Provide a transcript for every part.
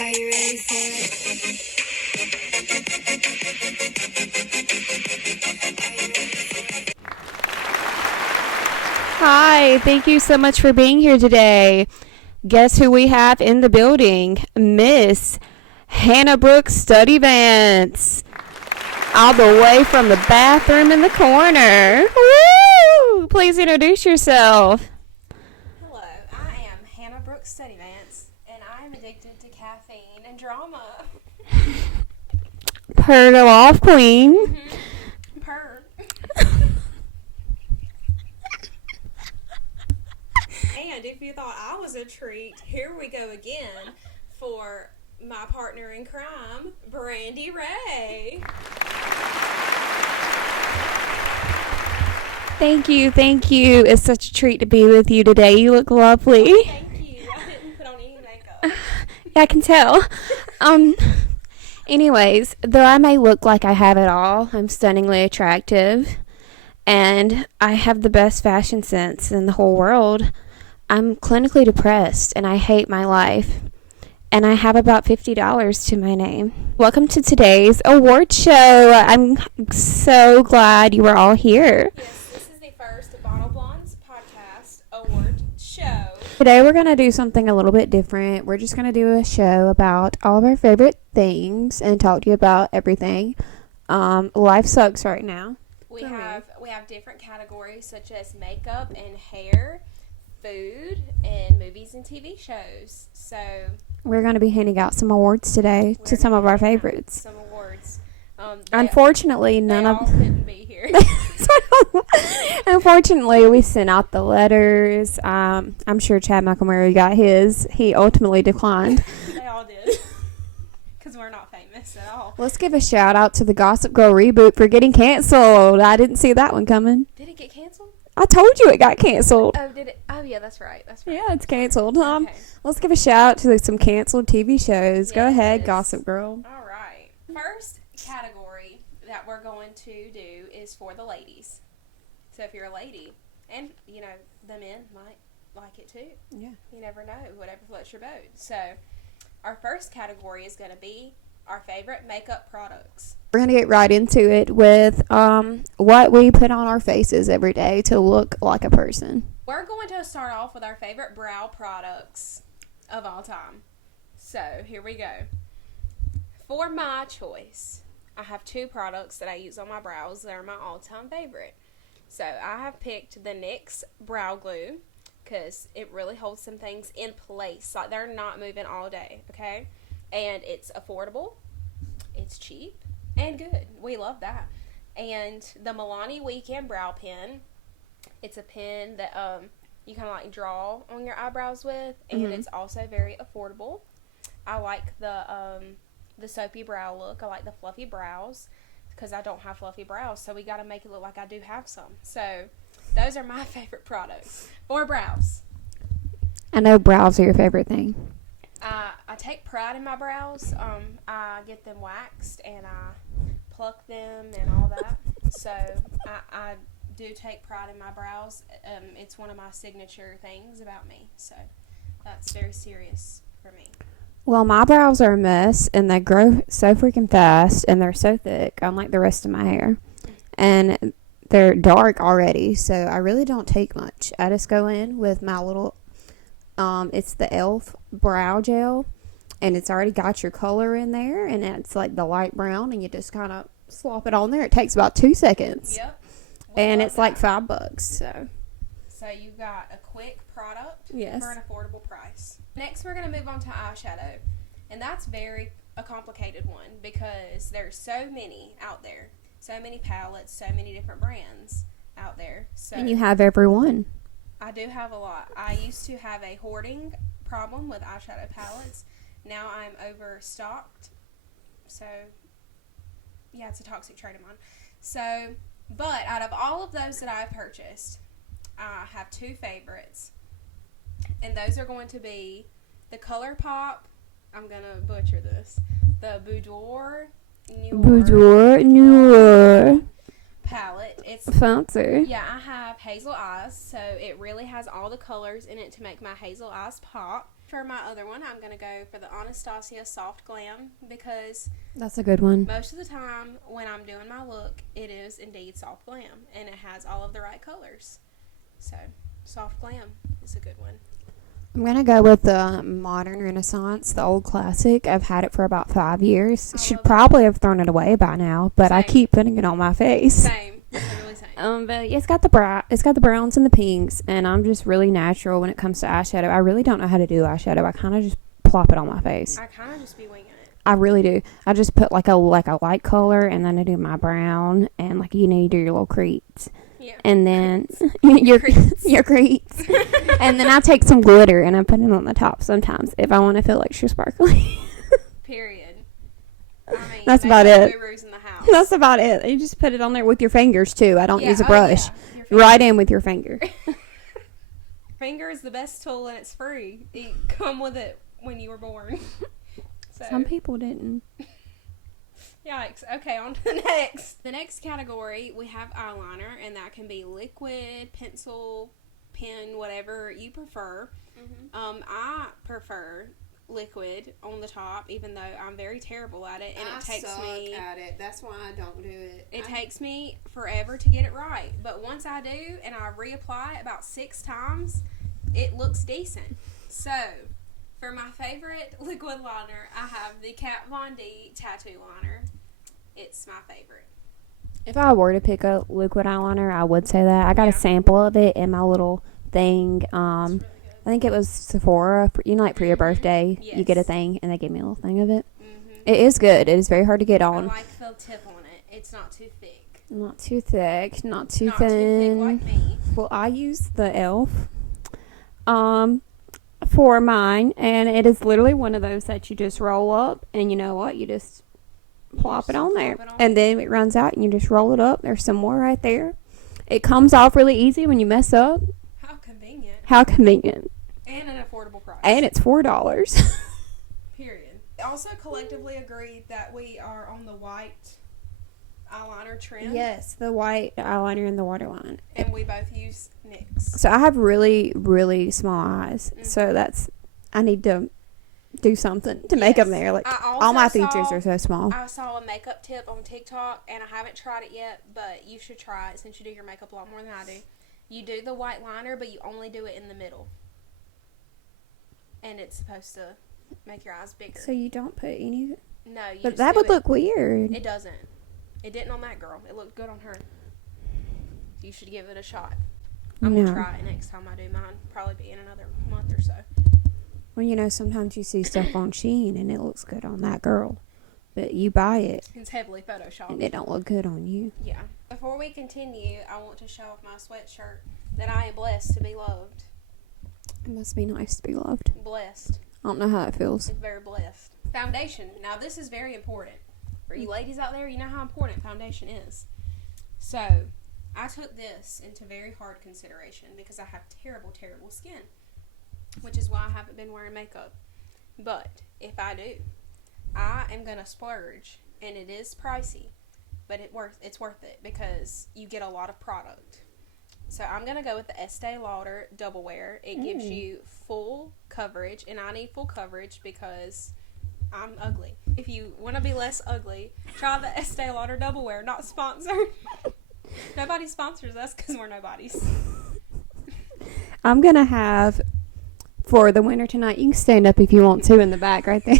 Are you ready for it? Hi, thank you so much for being here today. Guess who we have in the building? Miss Hannah Brooks Study Vance. All the way from the bathroom in the corner. Woo! Please introduce yourself. Hello, I am Hannah Brooks Study Vance, and I am addicted to caffeine and drama. Per the Off Queen. Per. And if you thought I was a treat, here we go again for my partner in crime, Brandy Ray. Thank you. It's such a treat to be with you today. You look lovely. Thank you. I didn't put on any makeup. Yeah, I can tell. Anyways, though I may look like I have it all, I'm stunningly attractive, and I have the best fashion sense in the whole world. I'm clinically depressed, and I hate my life, and I have about $50 to my name. Welcome to today's award show. I'm so glad you are all here. Yes, this is the first Bottle Blondes podcast award show. Today we're going to do something a little bit different. We're just going to do a show about all of our favorite things and talk to you about everything. Life sucks right now. We have different categories such as makeup and hair, food, and movies and TV shows. So we're going to be handing out some awards today to some of our favorites. Some awards. Unfortunately, none of them couldn't be here. Unfortunately, we sent out the letters. I'm sure Chad McElmurray got his. He ultimately declined. They all did. Because we're not famous at all. Let's give a shout out to the Gossip Girl reboot for getting canceled. I didn't see that one coming. Did it get canceled? I told you it got canceled. Oh, did it? Oh, yeah, that's right. Yeah, it's canceled. Okay. Let's give a shout out to some canceled TV shows. Go ahead, Yes. Gossip Girl. All right. First category that we're going to do is for the ladies. So if you're a lady, and, you know, the men might like it too. Yeah. You never know. Whatever floats your boat. So our first category is going to be our favorite makeup products. We're going to get right into it with what we put on our faces every day to look like a person. We're going to start off with our favorite brow products of all time. So here we go. For my choice, I have two products that I use on my brows that are my all-time favorite. So I have picked the NYX Brow Glue because it really holds some things in place. Like, they're not moving all day, okay? And it's affordable, it's cheap, and good. We love that. And the Milani Weekend Brow Pen, it's a pen that you kind of like draw on your eyebrows with, and it's also very affordable. I like the soapy brow look. I like the fluffy brows because I don't have fluffy brows, so we got to make it look like I do have some. So those are my favorite products for brows. I know brows are your favorite thing. I take pride in my brows. I get them waxed and I pluck them and all that. So I do take pride in my brows. It's one of my signature things about me. So that's very serious for me. Well, my brows are a mess, and they grow so freaking fast, and they're so thick, unlike the rest of my hair. And they're dark already, so I really don't take much. I just go in with my little, it's the e.l.f. brow gel, and it's already got your color in there, and it's like the light brown, and you just kind of slop it on there. It takes about 2 seconds. Yep. And it's like $5, So you got a quick product Yes. for an affordable price. Next, we're going to move on to eyeshadow. And that's a complicated one because there's so many out there. So many palettes, so many different brands out there. So And you have every one. I do have a lot. I used to have a hoarding problem with eyeshadow palettes. Now I'm overstocked. So, yeah, it's a toxic trait of mine. So, but out of all of those that I've purchased, I have two favorites. And those are going to be the ColourPop. I'm going to butcher this. The Boudoir Noir. palette. It's Fancy. Yeah, I have hazel eyes, so it really has all the colors in it to make my hazel eyes pop. For my other one, I'm going to go for the Anastasia Soft Glam because That's a good one. most of the time when I'm doing my look, it is indeed Soft Glam, and it has all of the right colors. So, Soft Glam is a good one. I'm going to go with the Modern Renaissance, the old classic. I've had it for about 5 years. I Should love it. probably have thrown it away by now, but I Same. keep putting it on my face. Same. Literally same. But it's got the browns and the pinks, and I'm just really natural when it comes to eyeshadow. I really don't know how to do eyeshadow. I kind of just plop it on my face. I kind of just be winging it. I really do. I just put like a light color, and then I do my brown, and like you do your little crease. Yeah. And then your crease. And then I take some glitter and I put it on the top sometimes if I want to feel like she's sparkly. Period. I mean, That's about it. Gurus in the house. That's about it. You just put it on there with your fingers too. I don't use a brush. Yeah. Your Right in with your finger. finger is the best tool and it's free. It come with it when you were born. So. Some people didn't. Yikes. Okay, on to the next. The next category, we have eyeliner, and that can be liquid, pencil, pen, whatever you prefer. Mm-hmm. I prefer liquid on the top, even though I'm very terrible at it, and it takes me at it. That's why I don't do it. It takes me forever to get it right. But once I do, and I reapply it about 6 times, it looks decent. So, for my favorite liquid liner, I have the Kat Von D Tattoo Liner. It's my favorite. If I were to pick a liquid eyeliner, I would say that. I got Yeah. a sample of it in my little thing. It's really good. I think it was Sephora. Like for your birthday, you get a Yes. thing, and they gave me a little thing of it. Mm-hmm. It is good. It is very hard to get I on. like the tip on it. It's not too thick. Not too thick, not too Not thin. too thick like me. Well, I use the e.l.f. For mine, and it is literally one of those that you just roll up, and you know what? You just plop it on there, plop it on. and then it runs out, and you just roll it up. There's some more right there. It comes off really easy when you mess up. How convenient. How convenient. And an affordable price. And it's $4. Period. We also collectively agreed that we are on the white eyeliner trend. Yes, the white eyeliner and the waterline. And we both use NYX. So I have really, really small eyes. So I need to do something to make them there. Like I also all my saw- features are so small. I saw a makeup tip on TikTok, and I haven't tried it yet, but you should try it since you do your makeup a lot more than I do. You do the white liner, but you only do it in the middle. And it's supposed to make your eyes bigger. So you don't put any. No, you But just that do would it. look weird. It doesn't. It didn't on that girl. It looked good on her. You should give it a shot. I'm going to try it next time I do mine. Probably be in another month or so. Well, sometimes you see stuff on Shein and it looks good on that girl, but you buy it It's heavily photoshopped. and it don't look good on you. Yeah. Before we continue, I want to show off my sweatshirt that I am blessed to be loved. It must be nice to be loved. Blessed. I don't know how it feels. It's very blessed. Foundation. Now, this is very important. For you ladies out there, you know how important foundation is. So, I took this into very hard consideration because I have terrible, terrible skin. Which is why I haven't been wearing makeup. But, if I do, I am going to splurge. And it is pricey. But it's worth it because you get a lot of product. So, I'm going to go with the Estee Lauder Double Wear. It gives you full coverage. And I need full coverage because I'm ugly. If you want to be less ugly, try the Estee Lauder Double Wear. Not sponsored. Nobody sponsors us because we're nobodies. I'm going to have, for the winter tonight, you can stand up if you want to in the back right there.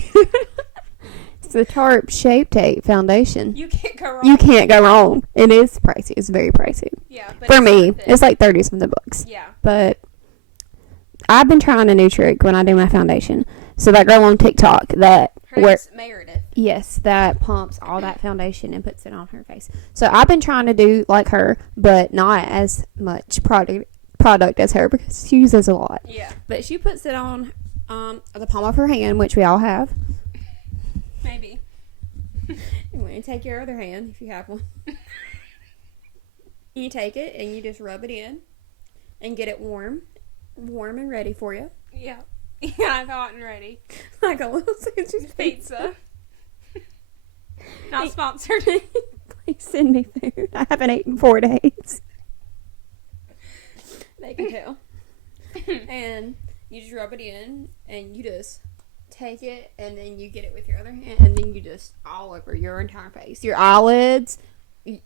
It's the Tarte Shape Tape Foundation. You can't go wrong. You can't go wrong. It is pricey. It's very pricey. Yeah, but For it's me, worth it. it's like 30 something bucks. Yeah. But I've been trying a new trick when I do my foundation. So that girl on TikTok that Her name's Meredith. that pumps all that foundation and puts it on her face. So I've been trying to do like her, but not as much product as her because she uses a lot. Yeah. But she puts it on the palm of her hand, which we all have. Maybe. And when you take your other hand, if you have one, you take it and you just rub it in and get it warm and ready for you. Yeah. Yeah, I'm hot and ready. Like a little Caesar's Pizza. Not sponsored. Please send me food. I haven't eaten 4 days. They can tell. And You just rub it in, and you just take it, and then you get it with your other hand, and then you just all over your entire face, your eyelids,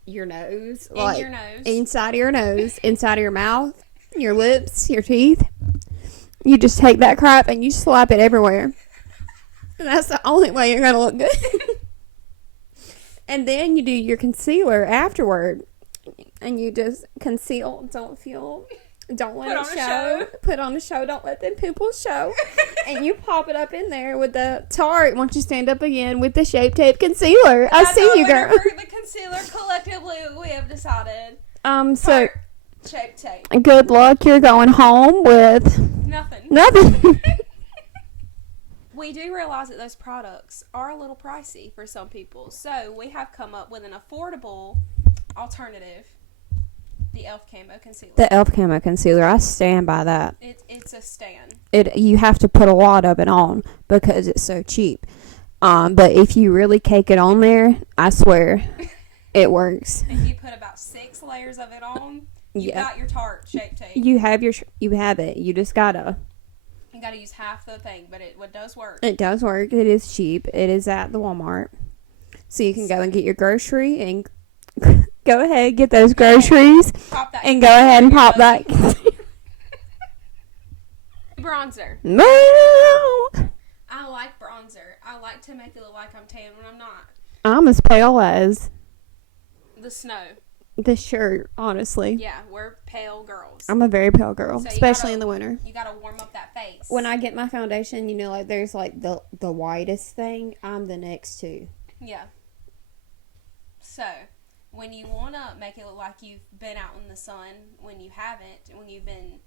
your nose, In your nose. inside of your nose, inside of your mouth, your lips, your teeth. You just take that crap and you slap it everywhere, and that's the only way you're gonna look good. And then you do your concealer afterward, and you just conceal. Don't let it show. Put on a show. Don't let them pimples show. And you pop it up in there with the Tarte. Once you stand up again with the Shape Tape concealer. I see you, girl. The concealer collectively we have decided. So Shape Tape. good luck. You're going home with Nothing. We do realize that those products are a little pricey for some people, so we have come up with an affordable alternative. The e.l.f. Camo Concealer. the e.l.f. Camo Concealer. I stand by that. It's a stand. You have to put a lot of it on because it's so cheap. But if you really cake it on there, I swear, it works. If you put about 6 layers of it on, you got your Tarte Shape Tape. You have it. You just gotta. You gotta use half the thing, but it does work. It does work. It is cheap. It is at the Walmart, so you can go and get your grocery and go ahead get those groceries and go ahead and pop that bronzer. No. I like bronzer. I like to make it look like I'm tan when I'm not. I'm as pale as The snow. this shirt, honestly. Yeah, we're pale girls. I'm a very pale girl, So especially in the winter. You gotta warm up that face. When I get my foundation, like there's like the whitest thing, I'm the next to. Yeah. So, when you want to make it look like you've been out in the sun when you haven't, when you've been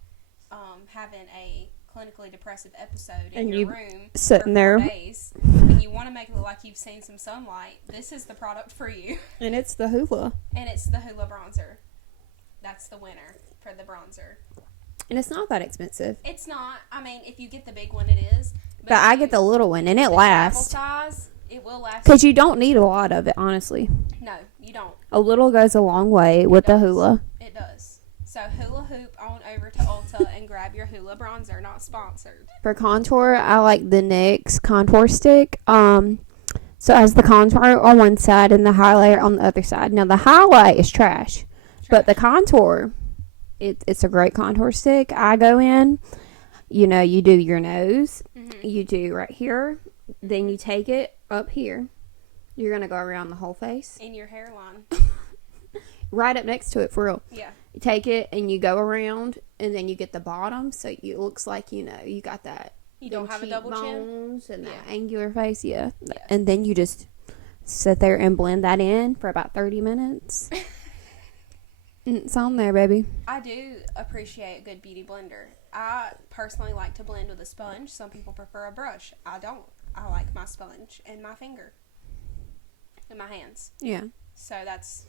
having a clinically depressive episode in And your you room sitting for 4 there. days, and you want to make it look like you've seen some sunlight, this is the product for you. And it's the Hoola. And it's the Hoola bronzer. That's the winner for the bronzer. And it's not that expensive. It's not. I mean, if you get the big one, it is. But I get the little one, and it lasts. Travel size, it will last. Because you don't need a lot of it, honestly. No, you don't. A little goes a long way with the Hoola. It does. So hula hoop on over to Ulta and grab your Hoola bronzer. Not sponsored. For contour, I like the NYX contour stick. So it has the contour on one side and the highlighter on the other side. Now the highlight is trash. But the contour, it's a great contour stick. I go in, you do your nose. Mm-hmm. You do right here. Then you take it up here. You're going to go around the whole face. In your hairline. Right up next to it, for real. Yeah. You take it and you go around, and then you get the bottom, so it looks like, you got that. You don't have a double chin? And that angular face, yeah. And then you just sit there and blend that in for about 30 minutes. And it's on there, baby. I do appreciate a good beauty blender. I personally like to blend with a sponge. Some people prefer a brush. I don't. I like my sponge and my finger. And my hands. Yeah. So that's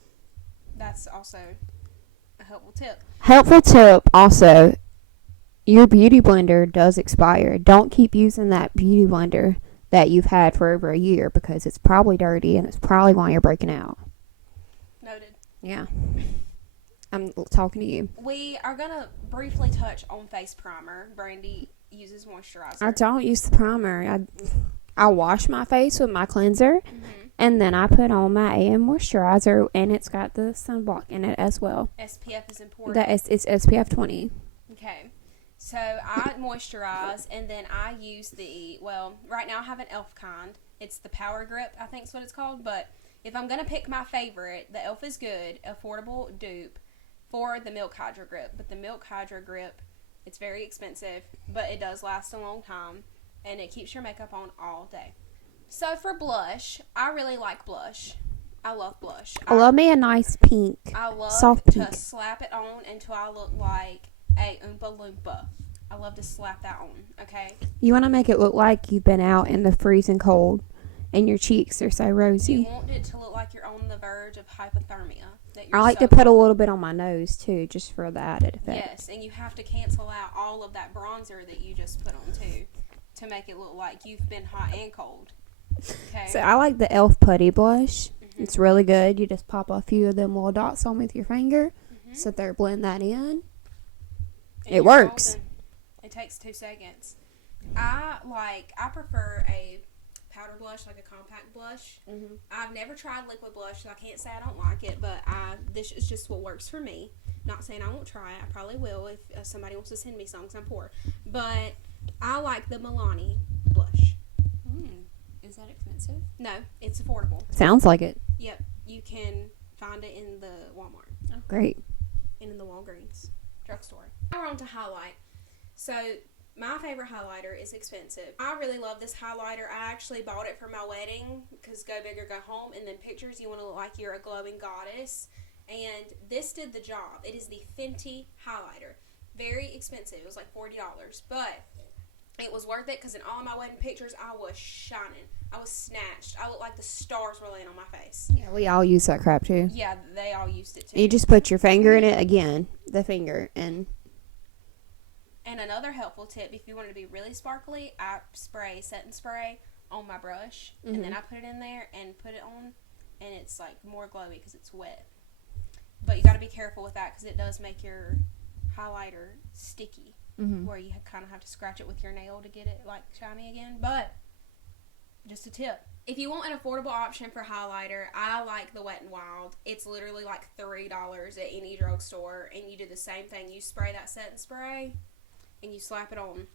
also a helpful tip. Helpful tip also, your beauty blender does expire. Don't keep using that beauty blender that you've had for over a year, because it's probably dirty and it's probably why you're breaking out. Noted. Yeah. I'm talking to you. We are going to briefly touch on face primer. Brandy uses moisturizer. I don't use the primer. I wash my face with my cleanser, and then I put on my AM moisturizer, and it's got the sunblock in it as well. SPF is important. It's SPF 20. Okay. So I moisturize, and then I use right now I have an e.l.f. kind. It's the Power Grip, I think is what it's called. But if I'm going to pick my favorite, the e.l.f. is good, affordable dupe for the Milk Hydro Grip. But the Milk Hydro Grip, it's very expensive, but it does last a long time, and it keeps your makeup on all day. So for blush, I really like blush. I love blush. I love me a nice pink. I love soft to pink. slap it on until I look like a Oompa Loompa. I love to slap that on, okay? You want to make it look like you've been out in the freezing cold, and your cheeks are so rosy. You want it to look like you're on the verge of hypothermia. I like to put a little bit on my nose, too, just for the added effect. Yes, and you have to cancel out all of that bronzer that you just put on, too, to make it look like you've been hot and cold. Okay? So I like the e.l.f. Putty Blush. It's really good. You just pop a few of them little dots on with your finger. Sit there, blend that in. And it works. It takes 2 seconds. I prefer a powder blush, like a compact blush. Mm-hmm. I've never tried liquid blush, so I can't say I don't like it, but this is just what works for me. Not saying I won't try it. I probably will if somebody wants to send me some, because I'm poor. But I like the Milani blush. Is that expensive? No, it's affordable. Sounds like it. Yep, you can find it in the Walmart. Oh, great. And in the Walgreens drugstore. Now we're on to highlight. So my favorite highlighter is expensive. I really love this highlighter. I actually bought it for my wedding because go big or go home. And then pictures, you want to look like you're a glowing goddess. And this did the job. It is the Fenty highlighter. Very expensive. It was like $40. But it was worth it because in all my wedding pictures, I was shining. I was snatched. I looked like the stars were laying on my face. Yeah, we all use that crap too. Yeah, they all used it too. You just put your finger in it again, the finger, and another helpful tip, if you want it to be really sparkly, I spray setting spray on my brush, Mm-hmm. and then I put it in there and put it on, and it's like more glowy because it's wet. But you got to be careful with that because it does make your highlighter sticky, where you kind of have to scratch it with your nail to get it like shiny again. But just a tip. If you want an affordable option for highlighter, I like the Wet n Wild. It's literally like $3 at any drugstore, and you do the same thing. You spray that setting spray, and you slap it on.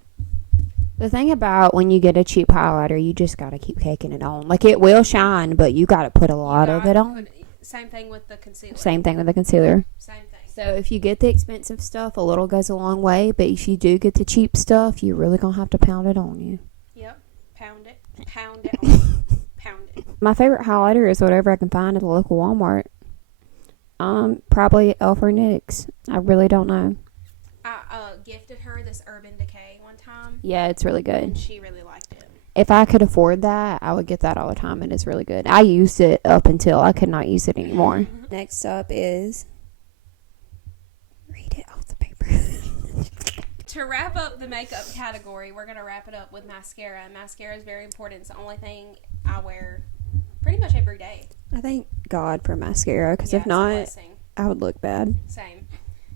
the thing about when you get a cheap highlighter, you just gotta keep caking it on. Like, it will shine, but you gotta put a lot of it on. Same thing with the concealer. Same thing with the concealer. Same thing. So if you get the expensive stuff, a little goes a long way. But if you do get the cheap stuff, you're really gonna have to pound it on you. Yep. Pound it. Pound it on. Pound it. My favorite highlighter is whatever I can find at the local Walmart. Probably Elf or NYX. I really don't know. I gifted her this Urban Decay one time, Yeah, it's really good. and she really liked it. If I could afford that, I would get that all the time. It is really good. I used it up until I could not use it anymore. Next up is... Read it off the paper. To wrap up the makeup category, we're going to wrap it up with mascara. Mascara is very important. It's the only thing I wear pretty much every day. I thank God for mascara, because Yeah, if it's a not, blessing. I would look bad. Same.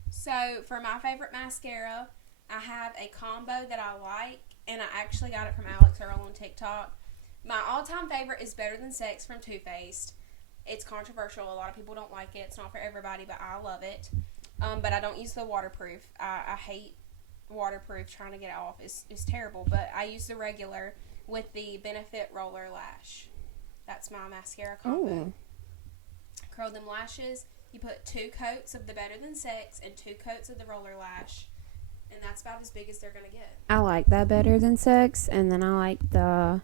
So, for my favorite mascara, I have a combo that I like, and I actually got it from Alex Earl on TikTok. My all-time favorite is Better Than Sex from Too Faced. It's controversial. A lot of people don't like it. It's not for everybody, but I love it. But I don't use the waterproof. I hate waterproof. Trying to get it off is terrible. But I use the regular with the Benefit Roller Lash. That's my mascara combo. Ooh. Curl them lashes. You put 2 coats of the Better Than Sex and 2 coats of the Roller Lash. And that's about as big as they're going to get. I like that Better Than Sex, and then I like the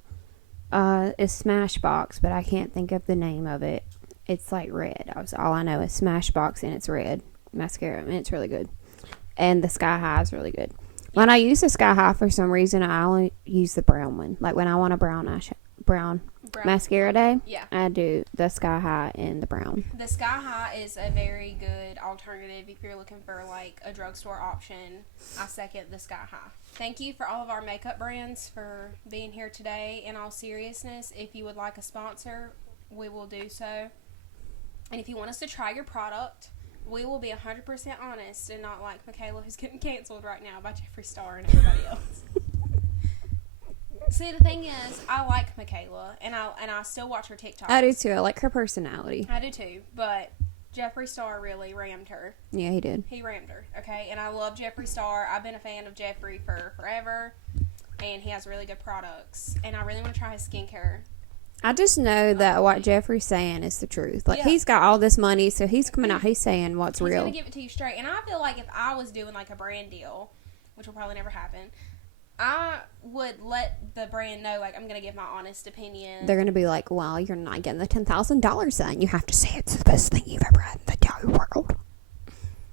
it's Smashbox, but I can't think of the name of it. It's like red. All I know is Smashbox, and it's red mascara, and it's really good. And the Sky High is really good. When I use the Sky High, for some reason, I only use the brown one. Like when I want a brown mascara day, Yeah. I do the Sky High and the brown. The Sky High is a very good alternative if you're looking for like a drugstore option. I second the Sky High. Thank you for all of our makeup brands for being here today. In all seriousness, if you would like a sponsor, we will do so. And if you want us to try your product, we will be 100% honest and not like Michaela, who's getting canceled right now by Jeffree Star and everybody else. See, the thing is, I like Michaela, and I still watch her TikToks. I do too. I like her personality. I do too, but Jeffree Star really rammed her. Yeah, he did. He rammed her, okay? And I love Jeffree Star. I've been a fan of Jeffree for forever, and he has really good products. And I really want to try his skincare. I just know that what Jeffrey's saying is the truth. Like, Yeah. he's got all this money, so he's coming out, he's saying what's He's real. going to give it to you straight. And I feel like if I was doing like a brand deal, which will probably never happen, I would let the brand know, like, I'm going to give my honest opinion. They're going to be like, well, you're not getting the $10,000 then. You have to say it's the best thing you've ever had in the entire world.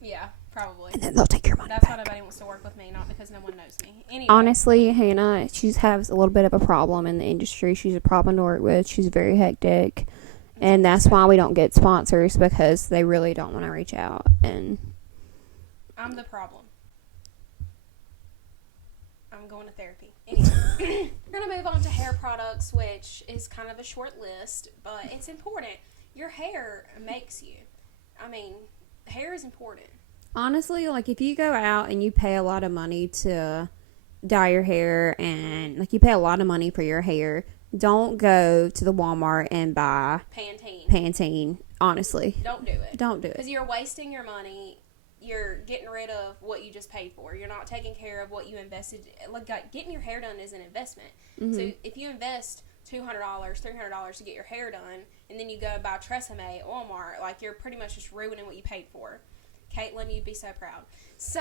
Yeah, probably. And then they'll take your money That's why back. nobody wants to work with me, not because no one knows me. Anyway. Honestly, Hannah, she has a little bit of a problem in the industry. She's a problem to work with. She's very hectic. And that's why we don't get sponsors, because they really don't want to reach out. And I'm the problem. I'm going to therapy. Anyway, we're going to move on to hair products, which is kind of a short list, but it's important. Your hair makes you. I mean, hair is important. honestly, like, if you go out and you pay a lot of money to dye your hair and like you pay a lot of money for your hair, don't go to the Walmart and buy Pantene. Honestly, don't do it. Don't do it because you're wasting your money. You're getting rid of what you just paid for. You're not taking care of what you invested. Like getting your hair done is an investment. Mm-hmm. So if you invest $200, $300 to get your hair done, and then you go buy Tresemme at Walmart, like you're pretty much just ruining what you paid for. Caitlin, you'd be so proud. So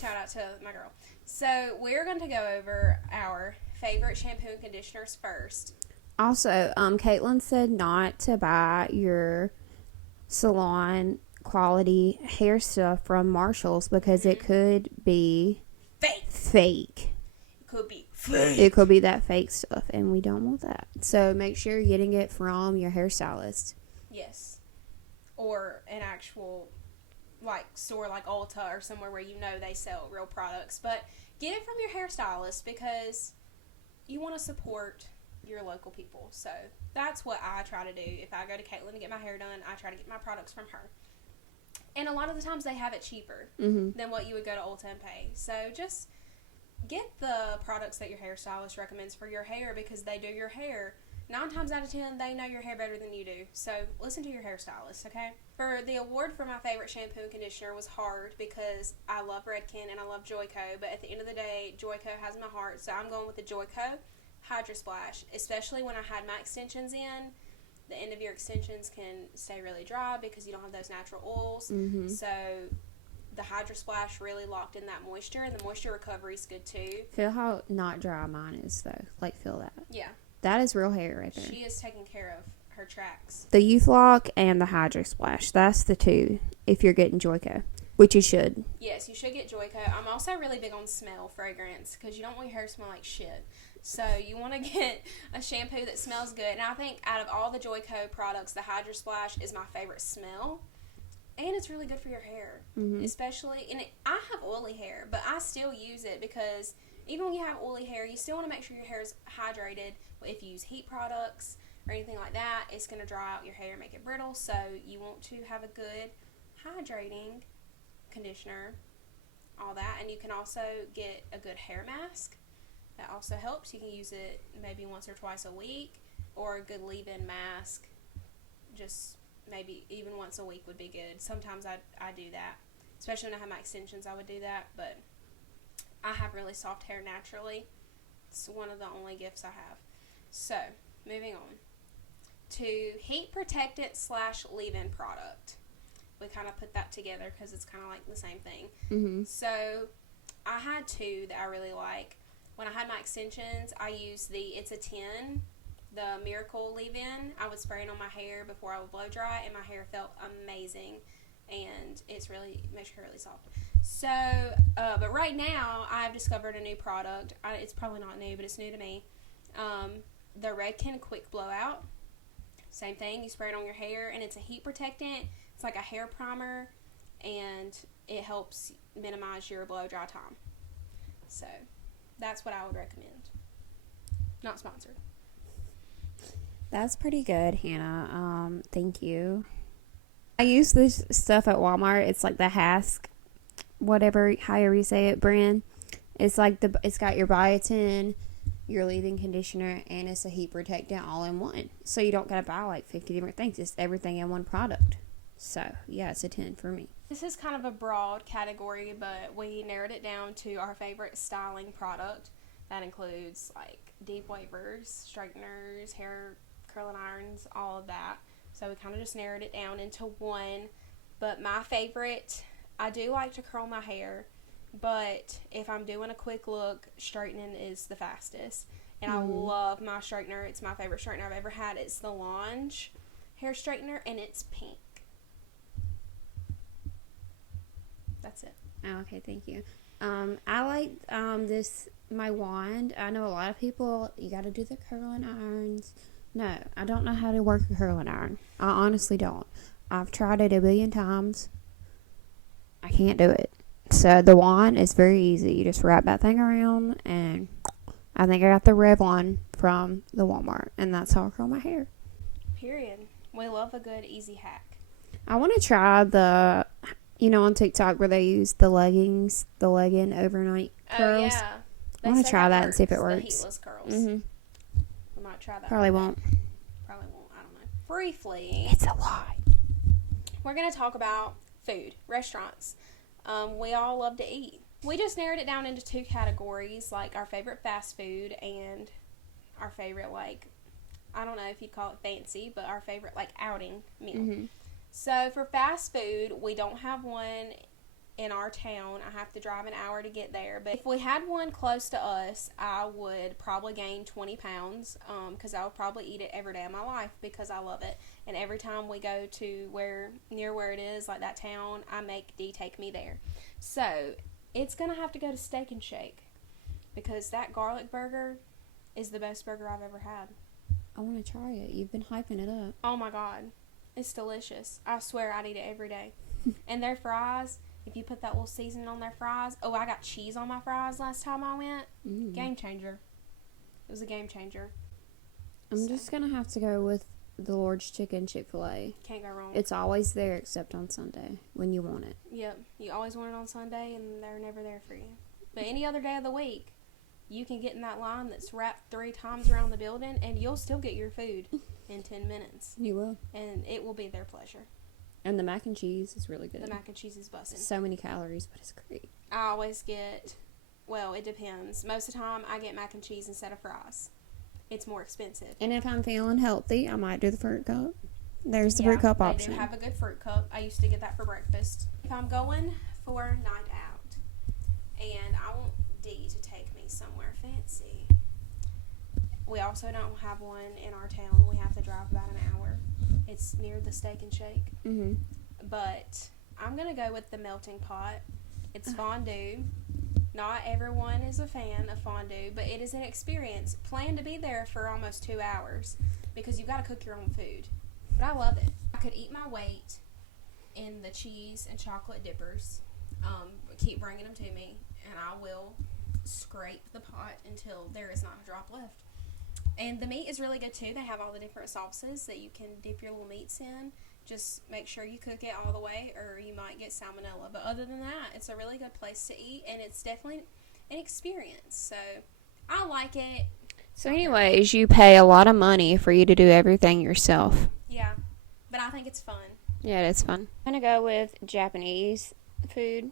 shout out to my girl. So we're going to go over our favorite shampoo and conditioners first. Also, Caitlin said not to buy your salon quality hair stuff from Marshall's because it could be fake. It could be fake. It could be that fake stuff, and we don't want that. So make sure you're getting it from your hairstylist. Yes. Or an actual like store like Ulta or somewhere where you know they sell real products. But get it from your hairstylist because you want to support your local people. So that's what I try to do. If I go to Caitlin to get my hair done, I try to get my products from her. And a lot of the times they have it cheaper than what you would go to Ulta and pay. So just get the products that your hairstylist recommends for your hair because they do your hair. 9 times out of 10, they know your hair better than you do. So listen to your hairstylist, okay? For the award for my favorite shampoo and conditioner was hard because I love Redken and I love Joico. But at the end of the day, Joico has my heart. So I'm going with the Joico Hydro Splash, especially when I had my extensions in. The end of your extensions can stay really dry because you don't have those natural oils. Mm-hmm. So the Hydro Splash really locked in that moisture, and the moisture recovery is good too. Feel how not dry mine is, though. Like, feel that. Yeah. That is real hair right there. She is taking care of her tracks. The Youth Lock and the Hydro Splash. That's the two if you're getting Joico, which you should. Yes, you should get Joico. I'm also really big on smell fragrance because you don't want your hair to smell like shit. So you want to get a shampoo that smells good. And I think out of all the Joico products, the Hydro Splash is my favorite smell. And it's really good for your hair. Mm-hmm. Especially, I have oily hair, but I still use it because even when you have oily hair, you still want to make sure your hair is hydrated. If you use heat products or anything like that, it's going to dry out your hair and make it brittle. So you want to have a good hydrating conditioner, all that. And you can also get a good hair mask. That also helps. You can use it maybe once or twice a week, or a good leave-in mask. Just maybe even once a week would be good. Sometimes I do that. Especially when I have my extensions, I would do that. But I have really soft hair naturally. It's one of the only gifts I have. So, moving on to heat protectant / leave-in product. We kind of put that together because it's kind of like the same thing. Mm-hmm. So, I had 2 that I really like. When I had my extensions, I used it's a 10, the Miracle leave-in. I would spray it on my hair before I would blow dry, and my hair felt amazing. And makes your hair really soft. So, but right now, I've discovered a new product. It's probably not new, but it's new to me. The Redken Quick Blowout. Same thing. You spray it on your hair, and it's a heat protectant. It's like a hair primer, and it helps minimize your blow dry time. So, that's what I would recommend. Not sponsored. That's pretty good, Hannah. Thank you. I use this stuff at Walmart. It's like the Hask, however you say it, brand. It's like it's got your biotin, your leave-in conditioner, and it's a heat protectant all in one. So you don't gotta buy like 50 different things. It's everything in one product. So yeah, it's a 10 for me. This is kind of a broad category, but we narrowed it down to our favorite styling product. That includes like deep wavers, straighteners, hair curling irons, all of that. So we kind of just narrowed it down into one. But my favorite, I do like to curl my hair, but if I'm doing a quick look, straightening is the fastest. And I love my straightener. It's my favorite straightener I've ever had. It's the Lange hair straightener, and it's pink. That's it. Oh, okay, thank you. I like my wand. I know a lot of people, you got to do the curling irons. No, I don't know how to work a curling iron. I honestly don't. I've tried it a billion times. I can't do it. So the wand is very easy. You just wrap that thing around, and I think I got the Revlon from the Walmart, and that's how I curl my hair. Period. We love a good easy hack. I want to try on TikTok where they use the legging overnight curls. Oh, yeah. I want to try that and see if it The works. heatless curls. Mm-hmm. We might try that. Probably won't. Probably won't. I don't know. Briefly, It's a lie. we're going to talk about food, restaurants. We all love to eat. We just narrowed it down into 2 categories, like our favorite fast food and our favorite, like, I don't know if you'd call it fancy, but our favorite, like, outing meal. Mm-hmm. So for fast food, we don't have one in our town. I have to drive an hour to get there. But if we had one close to us, I would probably gain 20 pounds because I would probably eat it every day of my life because I love it. And every time we go to near where it is, like that town, I make D take me there. So it's going to have to go to Steak and Shake because that garlic burger is the best burger I've ever had. I want to try it. You've been hyping it up. Oh my God. It's delicious. I swear I'd eat it every day. And their fries, if you put that little seasoning on their fries. Oh, I got cheese on my fries last time I went. Mm. Game changer. It was a game changer. I'm just going to have to go with the Lord's Chicken Chick-fil-A. Can't go wrong. It's always there except on Sunday when you want it. Yep. You always want it on Sunday and they're never there for you. But any other day of the week, you can get in that line that's wrapped 3 times around the building and you'll still get your food in 10 minutes. You will. And it will be their pleasure. And the mac and cheese is really good. The mac and cheese is busting. So many calories, but it's great. I always get, well, it depends. Most of the time, I get mac and cheese instead of fries. It's more expensive. And if I'm feeling healthy, I might do the fruit cup. There's the fruit cup option. They do have a good fruit cup. I used to get that for breakfast. If I'm going for a night out and I want D to take me somewhere fancy, we also don't have one in our town. We have to drive about an hour. It's near the Steak and Shake. Mm-hmm. But I'm going to go with the melting pot. It's fondue. Not everyone is a fan of fondue, but it is an experience. Plan to be there for almost 2 hours because you've got to cook your own food. But I love it. I could eat my weight in the cheese and chocolate dippers. Keep bringing them to me, and I will scrape the pot until there is not a drop left. And the meat is really good too. They have all the different sauces that you can dip your little meats in. Just make sure you cook it all the way or you might get salmonella. But other than that, it's a really good place to eat and it's definitely an experience. So I like it. So anyways, you pay a lot of money for you to do everything yourself. Yeah, but I think it's fun. Yeah, it's fun. I'm going to go with Japanese food.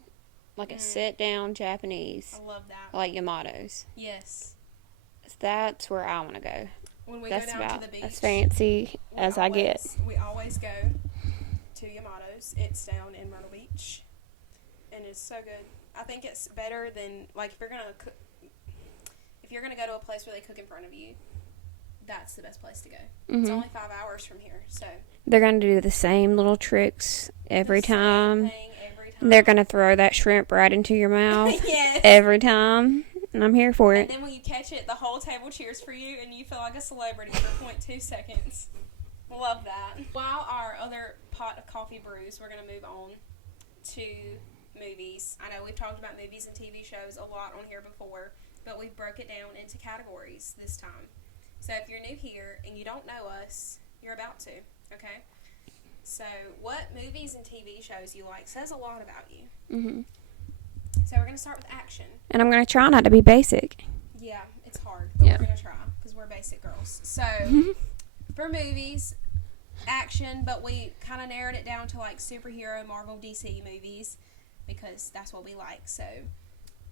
Like a sit-down Japanese. I love that. Like Yamato's. Yes. That's where I want to go. When we That's go down about to the beach, as fancy as I get. We always go to Yamato's. It's down in Myrtle Beach, and it's so good. I think it's better than like if you're gonna go to a place where they cook in front of you. That's the best place to go. Mm-hmm. It's only 5 hours from here, so They're going to do the same little tricks every the same time. thing every time. They're going to throw that shrimp right into your mouth Yes. every time. And I'm here for And it. then when you catch it, the whole table cheers for you, and you feel like a celebrity for 0.2 seconds. Love that. While our other pot of coffee brews, we're going to move on to movies. I know we've talked about movies and TV shows a lot on here before, but we've broke it down into categories this time. So if you're new here and you don't know us, you're about to, okay? So what movies and TV shows you like says a lot about you. Mm-hmm. So we're going to start with action. And I'm going to try not to be basic. Yeah, it's hard, but Yeah. we're going to try because we're basic girls. So for movies, action, but we kind of narrowed it down to like superhero, Marvel, DC movies because that's what we like. So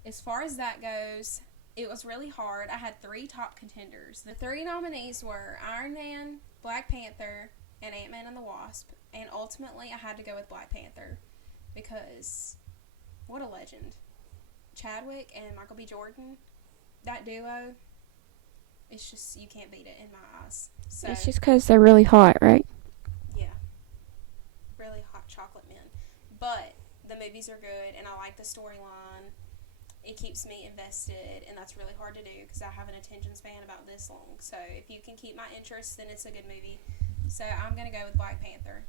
as far as that goes, it was really hard. I had 3 top contenders. The 3 nominees were Iron Man, Black Panther, and Ant-Man and the Wasp. And ultimately, I had to go with Black Panther because what a legend. Chadwick and Michael B. Jordan, that duo, it's just, you can't beat it in my eyes. So It's just because they're really hot, right? yeah, really hot chocolate men. But the movies are good, and I like the storyline. It keeps me invested, and that's really hard to do because I have an attention span about this long. So if you can keep my interest, then it's a good movie. So I'm going to go with Black Panther.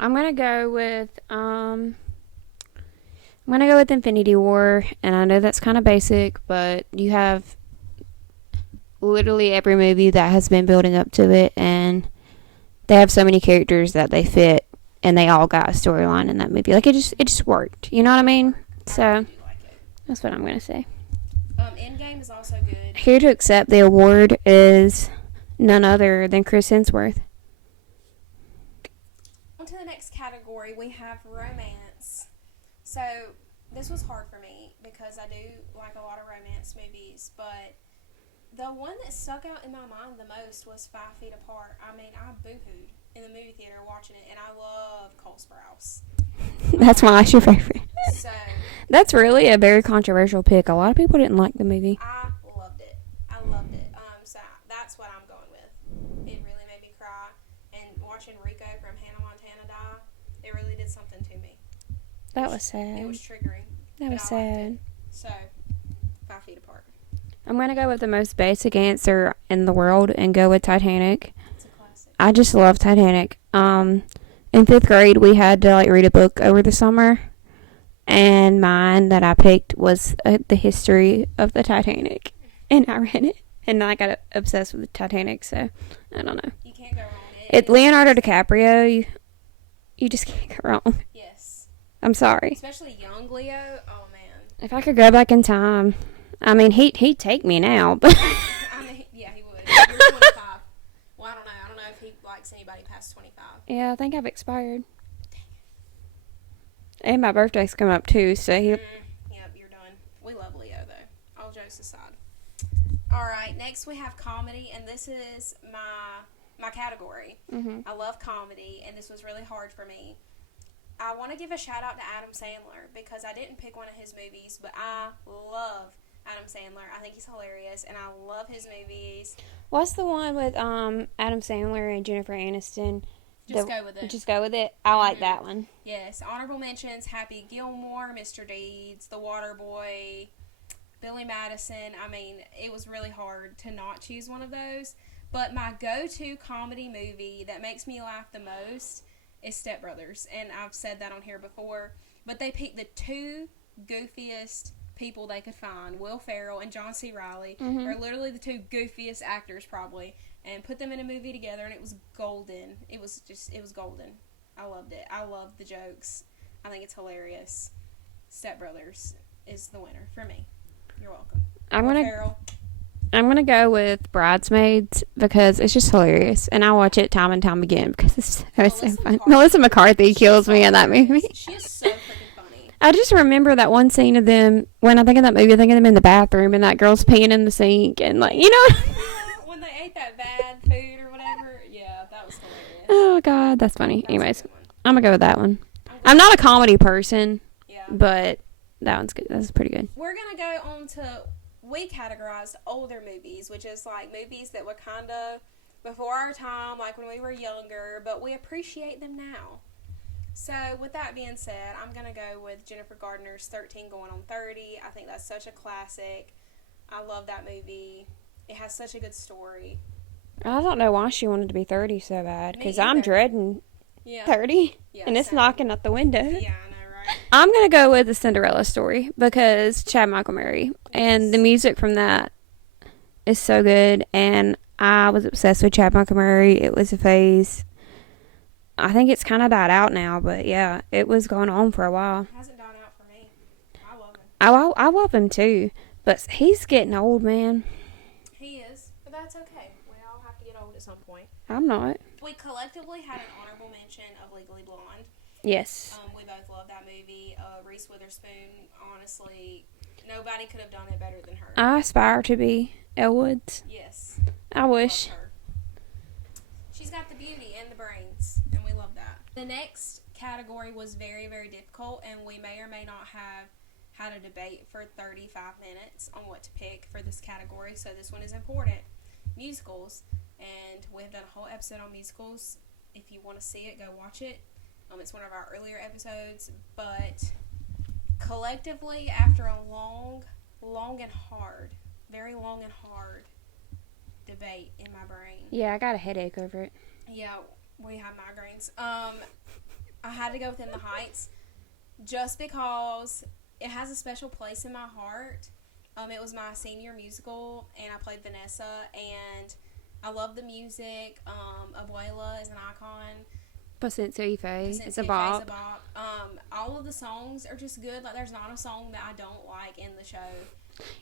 I'm going to go with Infinity War, and I know that's kind of basic, but you have literally every movie that has been building up to it, and they have so many characters that they fit, and they all got a storyline in that movie. Like, it just worked. You know what I mean? I So really do like it. that's what I'm going to say. Endgame is also good. Here to accept the award is none other than Chris Hemsworth. On to the next category, we have romance. So, this was hard for me because I do like a lot of romance movies, but the one that stuck out in my mind the most was 5 Feet Apart. I mean, I boo-hooed in the movie theater watching it, and I love Cole Sprouse. That's why it's your favorite. So, That's really a very controversial pick. A lot of people didn't like the movie. I loved it. I loved it. So that's what I'm going with. It really made me cry. And watching Rico from Hannah Montana die, it really did something to me. That was sad. It was triggering. That was but I liked sad. it. So, 5 Feet Apart. I'm going to go with the most basic answer in the world and go with Titanic. It's a classic. I just love Titanic. In 5th grade, we had to read a book over the summer, and mine that I picked was the history of the Titanic, and I read it, and I got obsessed with the Titanic. So I don't know. You can't go wrong. It Leonardo DiCaprio. You just can't go wrong. Yes. I'm sorry. Especially young Leo. Oh man. If I could go back in time, I mean, he'd take me now, but I mean, yeah, he would. You're 25. Well, I don't know. I don't know if he likes anybody past 25. yeah, I think I've expired. And my birthday's coming up too, so Yep, you're done. We love Leo, though. All jokes aside. All right, next we have comedy, and this is my category. Mm-hmm. I love comedy, and this was really hard for me. I want to give a shout-out to Adam Sandler, because I didn't pick one of his movies, but I love Adam Sandler. I think he's hilarious, and I love his movies. What's the one with Adam Sandler and Jennifer Aniston? Just go with it. Just go with it. I like that one. Yes, honorable mentions: Happy Gilmore, Mr. Deeds, The Waterboy, Billy Madison. I mean, it was really hard to not choose one of those. But my go-to comedy movie that makes me laugh the most is Step Brothers, and I've said that on here before. But they picked the two goofiest people they could find, Will Ferrell and John C. Reilly, are literally the two goofiest actors probably, and put them in a movie together, and it was golden. It was golden. I loved it. I loved the jokes. I think it's hilarious. Step Brothers is the winner for me. You're welcome. I'm gonna go with Bridesmaids because it's just hilarious, and I watch it time and time again because it's so fun. Melissa McCarthy kills me in that movie. She is so freaking funny. I just remember that one scene of them, when I think of that movie, I think of them in the bathroom, and that girl's peeing in the sink, and When they ate that bad food or whatever, yeah, that was hilarious. Oh, God, that's funny. Anyways, I'm gonna go with that one. I'm not a comedy person, but that one's good. That's pretty good. We're gonna go on to, we categorized older movies, which is like movies that were kind of before our time, like when we were younger, but we appreciate them now. So, with that being said, I'm going to go with Jennifer Gardner's 13 Going on 30. I think that's such a classic. I love that movie. It has such a good story. I don't know why she wanted to be 30 so bad, because I'm dreading 30, and it's knocking at the window. Yeah, I know, right? I'm going to go with The Cinderella Story, because Chad Michael Murray, and the music from that is so good, and I was obsessed with Chad Michael Murray. It was a phase. I think it's kind of died out now, but yeah, it was going on for a while. It hasn't died out for me. I love him. I love him too, but he's getting old, man. He is, but that's okay. We all have to get old at some point. I'm not. We collectively had an honorable mention of Legally Blonde. Yes. We both love that movie. Reese Witherspoon, honestly, nobody could have done it better than her. I aspire to be Elle Woods. Yes. I wish. Love her. She's got the beauty and the brains, and we love that. The next category was very, very difficult, and we may or may not have had a debate for 35 minutes on what to pick for this category, so this one is important. Musicals, and we have done a whole episode on musicals. If you want to see it, go watch it. It's one of our earlier episodes, but collectively, after a long and hard, very long and hard debate in my brain. Yeah, I got a headache over it. Yeah, we have migraines. I had to go with In the Heights just because it has a special place in my heart. It was my senior musical, and I played Vanessa, and I love the music. Abuela is an icon, Pacienza Fe. It's a Pacienza bop. Fe's a bop. All of the songs are just good. Like, there's not a song that I don't like in the show.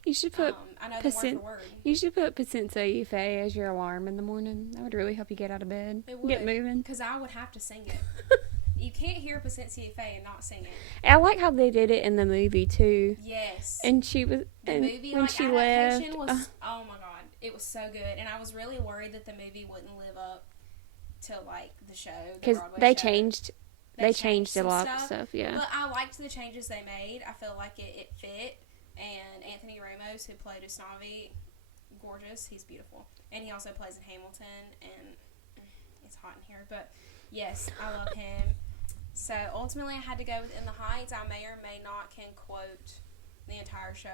You should put I know them word for word. You should put Pacienza Fe as your alarm in the morning. That would really help you get out of bed. It would. Get moving. Because I would have to sing it. You can't hear Pacienza Fe and not sing it. I like how they did it in the movie too. Yes. And she was The movie when like she adaptation left. was oh my god, it was so good, and I was really worried that the movie wouldn't live up to like the show Because Broadway they show. changed. They changed a some lot of stuff. Yeah. But I liked the changes they made. I feel like it fit. And Anthony Ramos, who played Usnavi, gorgeous. He's beautiful, and he also plays in Hamilton. And it's hot in here, but yes, I love him. So ultimately, I had to go with In the Heights. I may or may not can quote the entire show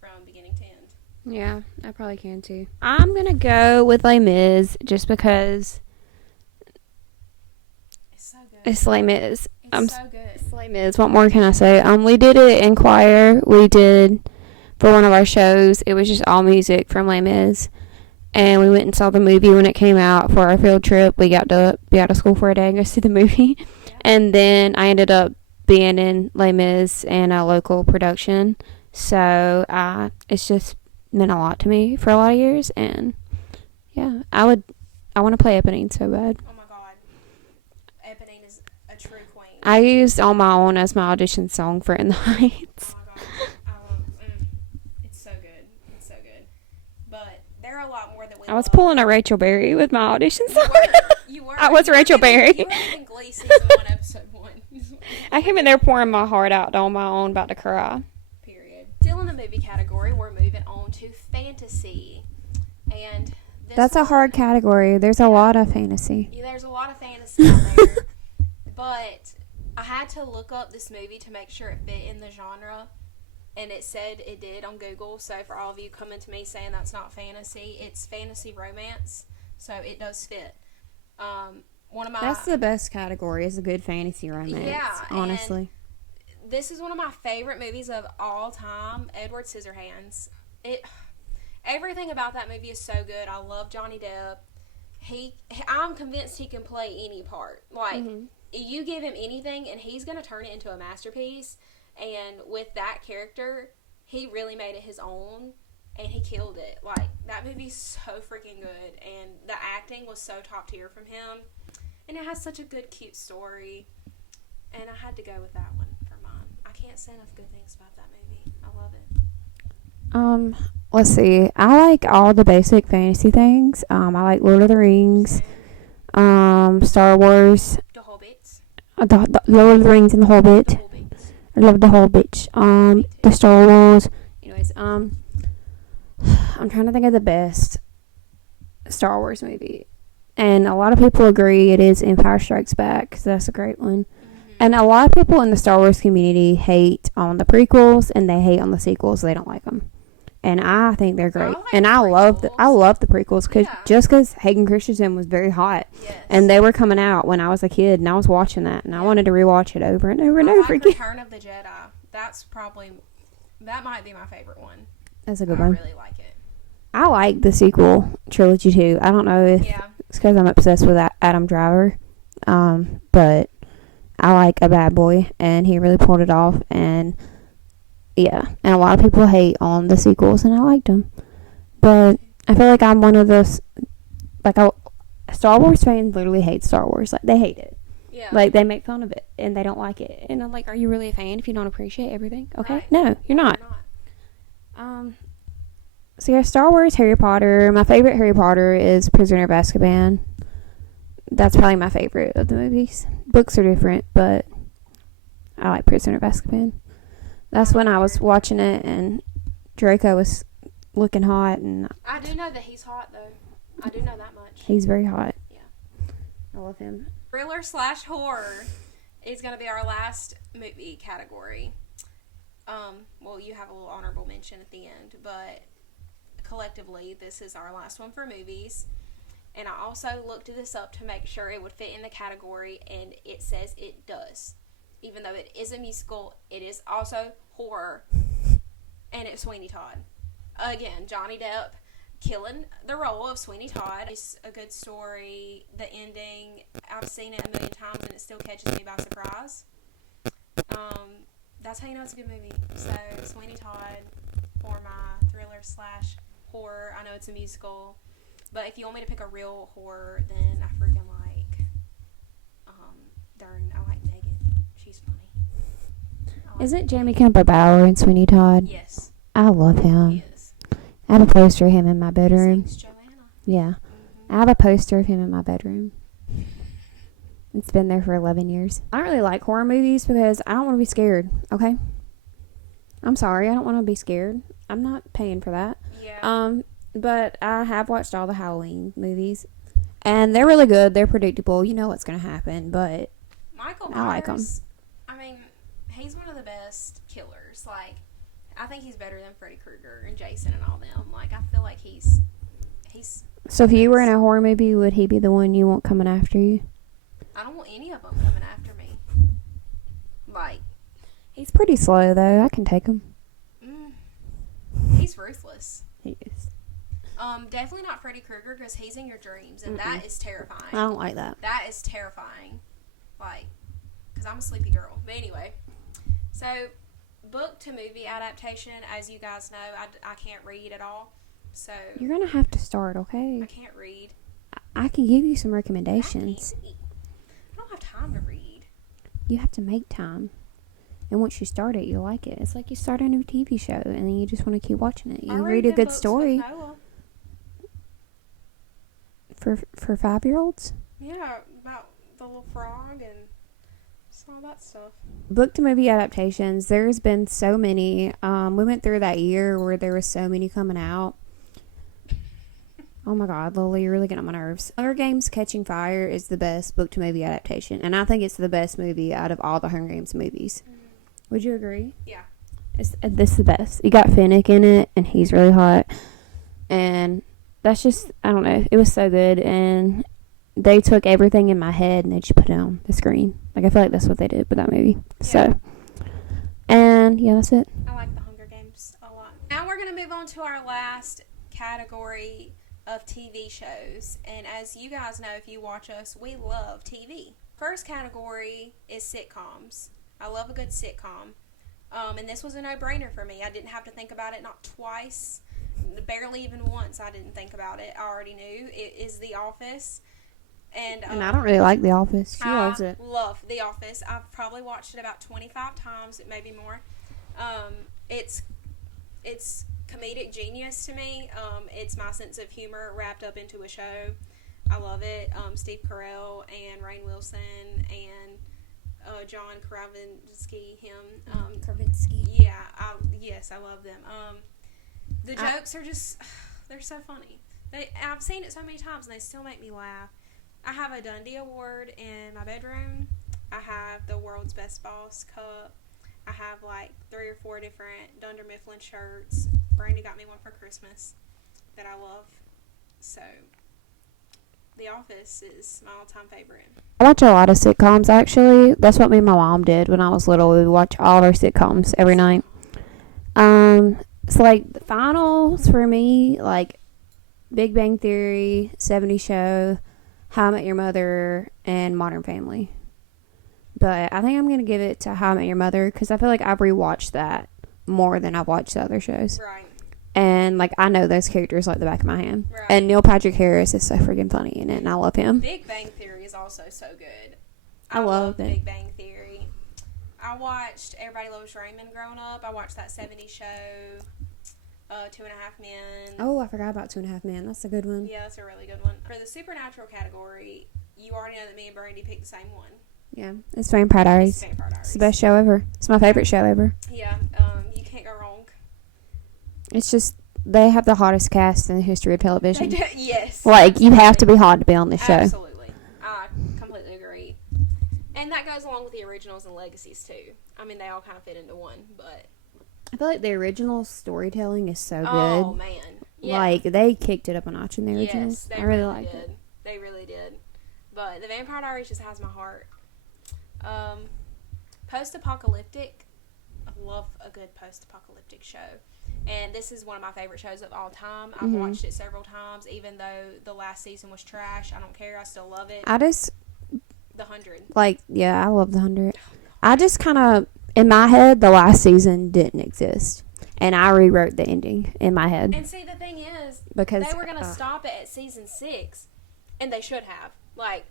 from beginning to end. Yeah, I probably can too. I'm gonna go with Les Mis just because It's so good. it's Les Mis. It's so good. It's Les Mis. What more can I say? We did it in choir. We did for one of our shows. It was just all music from Les Mis, and we went and saw the movie when it came out for our field trip. We got to be out of school for a day and go see the movie, and then I ended up being in Les Mis in a local production. So it's just meant a lot to me for a lot of years, and yeah, I want to play Eponine so bad. Oh my god, Eponine is a true queen. I used On My Own as my audition song for In the Heights. Oh my god, I love it's so good. It's so good. But there are a lot more that we I was love. pulling a Rachel Berry with my audition song. You were. I was Rachel Berry. You were in Glee season 1, episode 1. I came in there pouring my heart out On My Own, about to cry. Period. Still in the movie category, we're moving on to fantasy. And That's a hard category. There's a lot of fantasy. Yeah, there's a lot of fantasy out there. But I had to look up this movie to make sure it fit in the genre. And it said it did on Google. So for all of you coming to me saying that's not fantasy, it's fantasy romance. So it does fit. One of my That's the best category, is a good fantasy romance. Yeah, honestly. This is one of my favorite movies of all time, Edward Scissorhands. Everything about that movie is so good. I love Johnny Depp. I'm convinced he can play any part. Like, you give him anything, and he's going to turn it into a masterpiece. And with that character, he really made it his own, and he killed it. Like, that movie's so freaking good, and the acting was so top tier from him. And it has such a good, cute story. And I had to go with that one for mine. I can't say enough good things about that movie. I love it. Let's see. I like all the basic fantasy things. I like Lord of the Rings, Star Wars, The Hobbits. the Lord of the Rings and the Hobbit. The Hobbits. I love the Hobbit. The Star Wars. Anyways, I'm trying to think of the best Star Wars movie. And a lot of people agree it is Empire Strikes Back, because that's a great one. And a lot of people in the Star Wars community hate on the prequels, and they hate on the sequels. They don't like them. And I think they're great. I love the prequels, because Hayden Christensen was very hot. Yes. And they were coming out when I was a kid, and I was watching that, and I wanted to rewatch it over and over and over again. Return of the Jedi. That might be my favorite one. That's a good I one. really like it. I like the sequel trilogy too. I don't know if it's because I'm obsessed with Adam Driver, but I like A Bad Boy, and he really pulled it off. And yeah, and a lot of people hate on the sequels, and I liked them. But I feel like I'm one of those, like, Star Wars fans literally hate Star Wars. Like, they hate it. Yeah. Like, they make fun of it, and they don't like it. And I'm like, are you really a fan if you don't appreciate everything? Okay, Right. no, you're not. So yeah, Star Wars, Harry Potter. My favorite Harry Potter is Prisoner of Azkaban. That's probably my favorite of the movies. Books are different, but I like Prisoner of Azkaban. That's when I was watching it, and Draco was looking hot, and I do know that he's hot, though. I do know that much. he's very hot. Yeah. I love him. Thriller/horror is going to be our last movie category. Well, you have a little honorable mention at the end, but collectively, this is our last one for movies. And I also looked this up to make sure it would fit in the category, and it says it does. Even though it is a musical, it is also horror, and it's Sweeney Todd. Again, Johnny Depp killing the role of Sweeney Todd. It's a good story. The ending, I've seen it a million times and it still catches me by surprise. That's how you know it's a good movie. So, Sweeney Todd for my thriller / horror. I know it's a musical, but if you want me to pick a real horror, then I freaking like, I like Megan. She's funny. Isn't Jamie Kemper Bauer in Sweeney Todd? Yes. I love him. He is. I have a poster of him in my bedroom. He sings Joanna. Yeah. Mm-hmm. I have a poster of him in my bedroom. It's been there for 11 years. I don't really like horror movies because I don't want to be scared, okay? I'm sorry, I don't want to be scared. I'm not paying for that. Yeah. But I have watched all the Halloween movies. And they're really good. They're predictable. You know what's going to happen, but Michael Myers, I like him. I mean, he's one of the best killers. Like, I think he's better than Freddy Krueger and Jason and all them. Like, I feel like he's. So if you were in a horror movie, would he be the one you want coming after you? I don't want any of them coming after me. Like, He's pretty slow, though. I can take him. he's ruthless. He is. Definitely not Freddy Krueger because he's in your dreams, and that is terrifying. I don't like that. That is terrifying. Like, because I'm a sleepy girl. But anyway, so book to movie adaptation, as you guys know, I can't read at all. So You're going to have to start, okay? I can't read. I can give you some I recommendations. don't have time to read. You have to make time. And once you start it, you'll like it. It's like you start a new TV show, and then you just want to keep watching it. You read a good story. For 5-year-olds? Yeah, about the little frog and all that stuff. Book to movie adaptations, there's been so many. We went through that year where there was so many coming out. Oh my God, Lily, you're really getting on my nerves. Hunger Games Catching Fire is the best book to movie adaptation, and I think it's the best movie out of all the Hunger Games movies. Would you agree? Yeah. This is the best. You got Finnick in it, and he's really hot. And that's just, I don't know, it was so good, and they took everything in my head and they just put it on the screen. Like, I feel like that's what they did with that movie. Yeah. So, and yeah, that's it. I like the Hunger Games a lot. Now we're going to move on to our last category of TV shows. And as you guys know, if you watch us, we love TV. First category is sitcoms. I love a good sitcom. And this was a no-brainer for me. I didn't have to think about it, not twice. Barely even once I didn't think about it. I already knew. It is The Office. And I don't really like The Office. She loves it. I love The Office. I've probably watched it about 25 times, maybe more. It's comedic genius to me. It's my sense of humor wrapped up into a show. I love it. Steve Carell and Rainn Wilson and John Krasinski, Krasinski. Yeah, yes, I love them. The jokes are just, they're so funny. I've seen it so many times and they still make me laugh. I have a Dundee Award in my bedroom. I have the World's Best Boss Cup. I have like 3 or 4 different Dunder Mifflin shirts. Brandy got me one for Christmas that I love. So, The Office is my all-time favorite. I watch a lot of sitcoms, actually. That's what me and my mom did when I was little. We would watch all our sitcoms every night. So, like, the finals for me, like, Big Bang Theory, 70 Show, How I Met Your Mother, and Modern Family. But I think I'm going to give it to How I Met Your Mother because I feel like I've rewatched that more than I've watched the other shows. Right. And, like, I know those characters like the back of my hand. Right. And Neil Patrick Harris is so freaking funny in it, and I love him. Big Bang Theory is also so good. I love it. Big Bang Theory. I watched Everybody Loves Raymond growing up. I watched that 70s show, 2.5 Men. Oh, I forgot about 2.5 Men. That's a good one. Yeah, that's a really good one. For the supernatural category, you already know that me and Brandy picked the same one. Yeah, it's Vampire Diaries. It's Vampire Diaries. It's the best show ever. It's my favorite show ever. Yeah, you can't go wrong. It's just, they have the hottest cast in the history of television. Yes. Like, you have to be hot to be on this show. Absolutely. I completely agree. And that goes along with the originals and legacies, too. I mean, they all kind of fit into one, but... I feel like the original storytelling is so good. Oh, man. Yeah. Like, they kicked it up a notch in the originals. Yes, I really liked it. They really did. But the Vampire Diaries just has my heart. Post-apocalyptic. I love a good post-apocalyptic show. And this is one of my favorite shows of all time. I've watched it several times, even though the last season was trash. I don't care. I still love it. The 100. Like, yeah, I love the 100. I just kind of, in my head, the last season didn't exist. And I rewrote the ending in my head. And see, the thing is, Because they were going to stop it at season 6. And they should have. Like,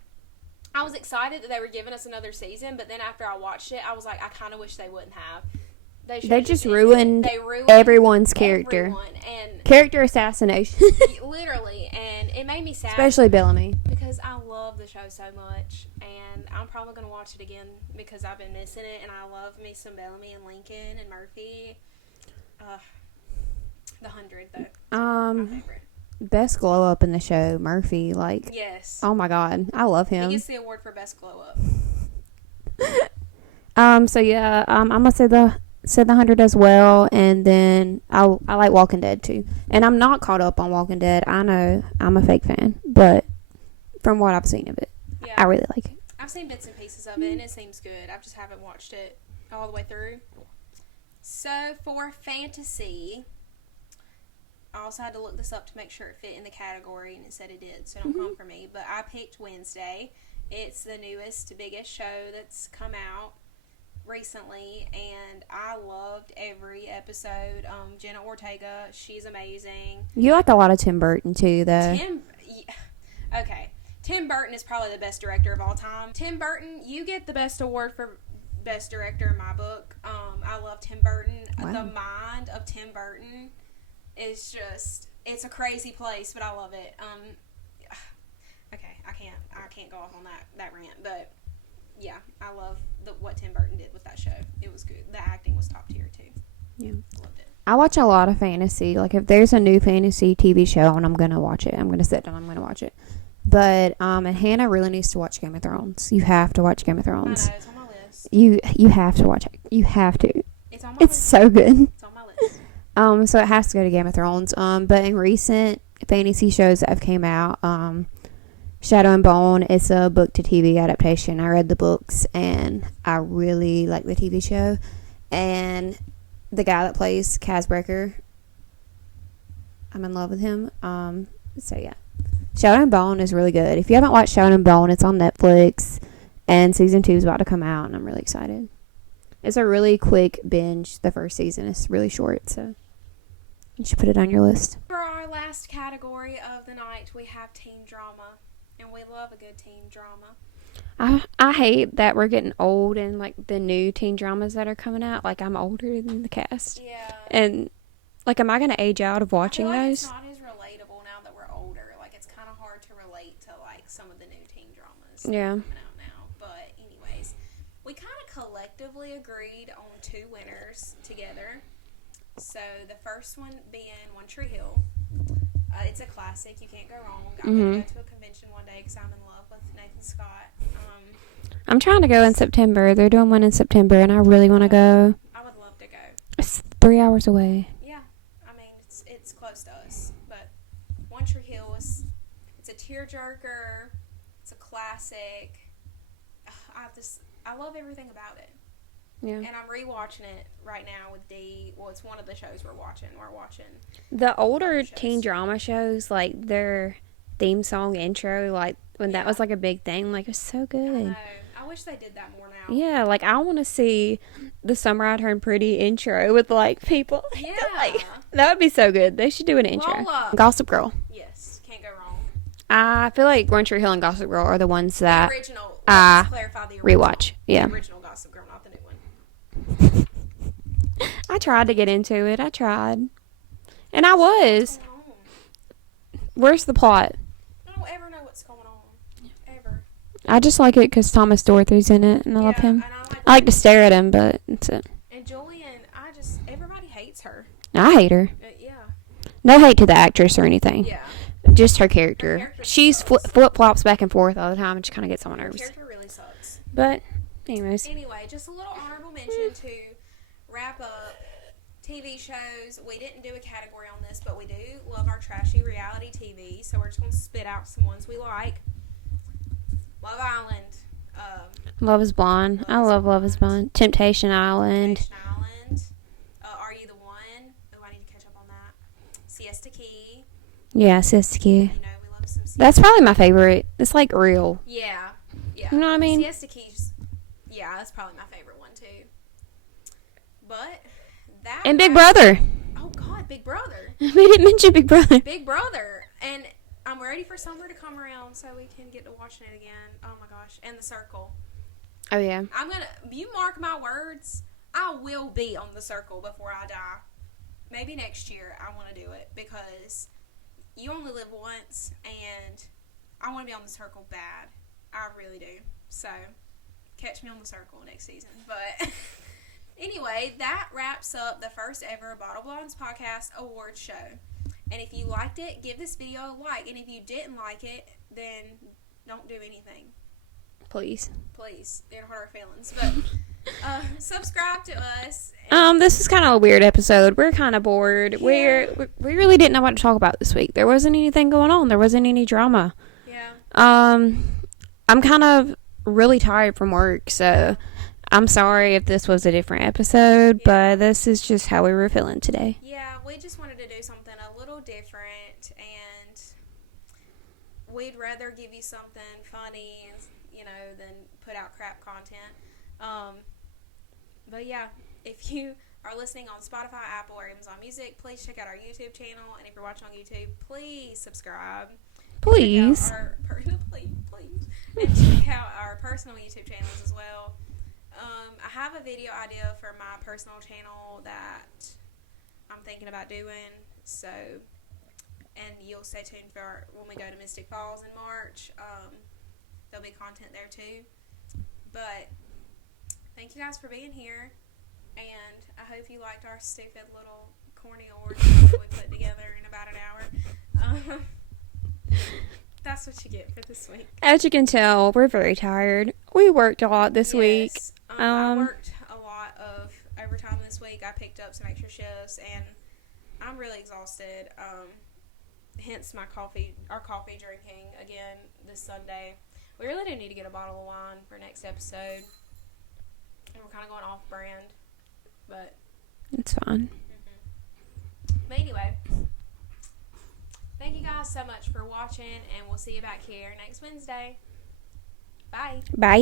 I was excited that they were giving us another season. But then after I watched it, I was like, I kind of wish they wouldn't have. They just ruined everyone's character. And character assassination. literally. And it made me sad. Especially Bellamy. Because I love the show so much. And I'm probably going to watch it again because I've been missing it. And I love me some Bellamy and Lincoln and Murphy. The 100, though. My favorite. Best glow up in the show, Murphy. Like, yes. Oh my God. I love him. He gets the award for best glow up. So yeah, I'm gonna say the 100 as well, and then I like Walking Dead too. And I'm not caught up on Walking Dead. I know I'm a fake fan, but from what I've seen of it, Yeah. I really like it. I've seen bits and pieces of it, and it seems good. I just haven't watched it all the way through. So for fantasy, I also had to look this up to make sure it fit in the category, and it said it did, so don't come for me. But I picked Wednesday. It's the newest, biggest show that's come out recently, and I loved every episode. Jenna Ortega, she's amazing. You like a lot of Tim Burton too, though. Okay. Tim Burton is probably the best director of all time. Tim Burton, you get the best award for best director in my book. I love Tim Burton. Wow. The mind of Tim Burton is just, it's a crazy place, but I love it. Okay, I can't go off on that rant, but yeah, I love what Tim Burton did with that show. It was good. The acting was top tier too. Yeah. Loved it. I watch a lot of fantasy. Like, if there's a new fantasy TV show and I'm gonna watch it, I'm gonna sit down, I'm gonna watch it. But and Hannah really needs to watch Game of Thrones. You have to watch Game of Thrones. I know, it's on my list. You have to watch it. You have to. It's on my It's list. so good. It's on my list. So it has to go to Game of Thrones. But in recent fantasy shows that have came out, Shadow and Bone is a book to TV adaptation. I read the books and I really like the TV show. And the guy that plays Casbreaker, I'm in love with him. So yeah, Shadow and Bone is really good. If you haven't watched Shadow and Bone, it's on Netflix, and season 2 is about to come out, and I'm really excited. It's a really quick binge. The first season is really short, so you should put it on your list. For our last category of the night, we have teen drama, and we love a good teen drama. I hate that we're getting old and like the new teen dramas that are coming out. Like, I'm older than the cast. Yeah. And like, am I going to age out of watching I feel like those? it's not as relatable now that we're older. Like, it's kind of hard to relate to like some of the new teen dramas that Yeah. are coming out now. But anyways, we kind of collectively agreed on 2 winners together. So the first one being One Tree Hill. It's a classic. You can't go wrong. I'm going to go to a convention one day because I'm in love with Nathan Scott. I'm trying to go in September. They're doing one in September, and I really want to go. I would love to go. It's 3 hours away. Yeah, I mean it's close to us, but One Tree Hill it's a tearjerker. It's a classic. I love everything about it. Yeah. And I'm rewatching it right now with D. Well, it's one of the shows we're watching. The older teen drama shows, like their theme song intro, like when that was like a big thing, like it was so I good. know. I wish they did that more now. Yeah, like I want to see the Summer I Turned Pretty intro with like people. Yeah. Like, that would be so good. They should do an intro. Lola. Gossip Girl. Yes, can't go wrong. I feel like One Tree Hill and Gossip Girl are the ones that The original. Let's clarify the original. rewatch. Yeah. The original Gossip Girl, not the new one. I tried to get into it. I tried. And I was. What's going on? Where's the plot? I don't ever know what's going on. Ever. I just like it because Thomas Dorothy's in it, and I love him. And I like to stare at him, but that's it. And Julian, everybody hates her. I hate her. Yeah. No hate to the actress or anything. Yeah. Just her character. Her character She's sucks. flip-flops back and forth all the time, and she kind of gets on my Her nerves. character really sucks. But, anyways. Anyway, just a little honorable mention to wrap up TV shows. We didn't do a category on this, but we do love our trashy reality TV, so we're just going to spit out some ones we like. Love Island. Love is Blind. I love Love is Blind. Temptation Island. Temptation Island. Are You the One? Oh, I need to catch up on that. Siesta Key. Yeah, Sister Key. You know, we love some Siesta. That's probably my favorite. It's like real. Yeah. Yeah. You know what I mean? Siesta Keys. Yeah, that's probably my favorite one too. But that. And Big Brother. Oh God, Big Brother. We didn't mention Big Brother. Big Brother, and I'm ready for summer to come around so we can get to watching it again. Oh my gosh, and The Circle. Oh yeah. You mark my words, I will be on The Circle before I die. Maybe next year I want to do it because you only live once, and I want to be on The Circle bad. I really do. So catch me on The Circle next season. But anyway, that wraps up the first ever Bottle Blondes Podcast Award Show. And if you liked it, give this video a like. And if you didn't like it, then don't do anything. Please. It hurt our feelings. But subscribe to us. This is kind of a weird episode. We're kind of bored. Yeah. We really didn't know what to talk about this week. There wasn't anything going on. There wasn't any drama. Yeah. I'm kind of really tired from work, so I'm sorry if this was a different episode, but this is just how we were feeling today. Yeah, we just wanted to do something a little different, and we'd rather give you something funny, than put out crap content. But yeah, if you are listening on Spotify, Apple, or Amazon Music, please check out our YouTube channel, and if you're watching on YouTube, please subscribe. Please. Please. And check out our personal YouTube channels as well. I have a video idea for my personal channel that I'm thinking about doing, so, and you'll stay tuned for when we go to Mystic Falls in March. There'll be content there too. But thank you guys for being here, and I hope you liked our stupid little corny award show that we put together in about an hour. That's what you get for this week. As you can tell, we're very tired. We worked a lot this week. I worked a lot of overtime this week. I picked up some extra shifts, and I'm really exhausted. Hence our coffee drinking again this Sunday. We really do need to get a bottle of wine for next episode. And we're kind of going off brand, but it's fine. But anyway, thank you guys so much for watching, and we'll see you back here next Wednesday. Bye. Bye.